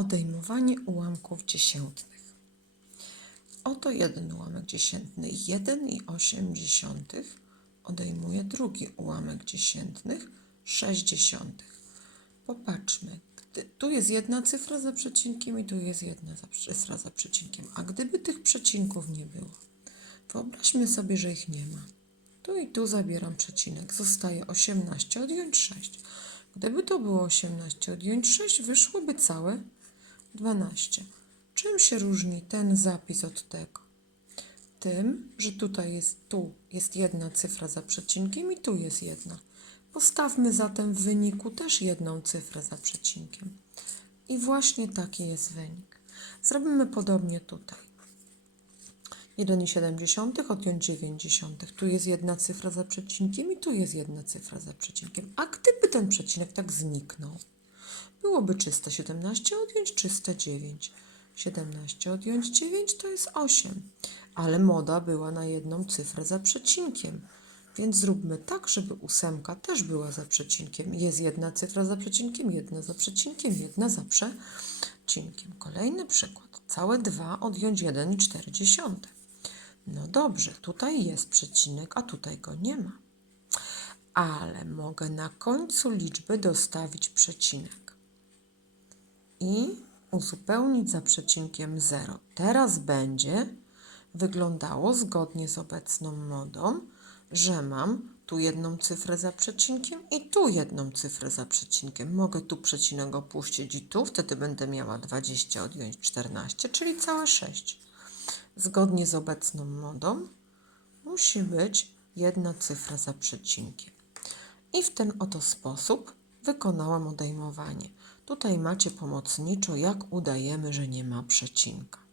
Odejmowanie ułamków dziesiętnych. Oto jeden ułamek dziesiętny. 1,8 odejmuje drugi ułamek dziesiętnych 60. Popatrzmy. Tu jest jedna cyfra za przecinkiem i tu jest jedna cyfra za przecinkiem. A gdyby tych przecinków nie było, wyobraźmy sobie, że ich nie ma. Tu i tu zabieram przecinek. Zostaje 18 odjąć 6. Gdyby to było 18 odjąć 6, wyszłoby całe 12. Czym się różni ten zapis od tego? Tym, że tutaj jest, tu jest jedna cyfra za przecinkiem i tu jest jedna. Postawmy zatem w wyniku też jedną cyfrę za przecinkiem. I właśnie taki jest wynik. Zrobimy podobnie tutaj. 1,7 odjąć 90. Tu jest jedna cyfra za przecinkiem i tu jest jedna cyfra za przecinkiem. A gdyby ten przecinek tak zniknął? Byłoby 317 odjąć 309. 17 odjąć 9 to jest 8. Ale moda była na jedną cyfrę za przecinkiem. Więc zróbmy tak, żeby ósemka też była za przecinkiem. Jest jedna cyfra za przecinkiem, jedna za przecinkiem, jedna za przecinkiem. Kolejny przykład. Całe 2 odjąć 1,4. No dobrze, tutaj jest przecinek, a tutaj go nie ma. Ale mogę na końcu liczby dostawić przecinek i uzupełnić za przecinkiem 0. Teraz będzie wyglądało zgodnie z obecną modą, że mam tu jedną cyfrę za przecinkiem i tu jedną cyfrę za przecinkiem. Mogę tu przecinek opuścić i tu, wtedy będę miała 20 odjąć 14, czyli całe 6. Zgodnie z obecną modą musi być jedna cyfra za przecinkiem. I w ten oto sposób wykonałam odejmowanie. Tutaj macie pomocniczo, jak udajemy, że nie ma przecinka.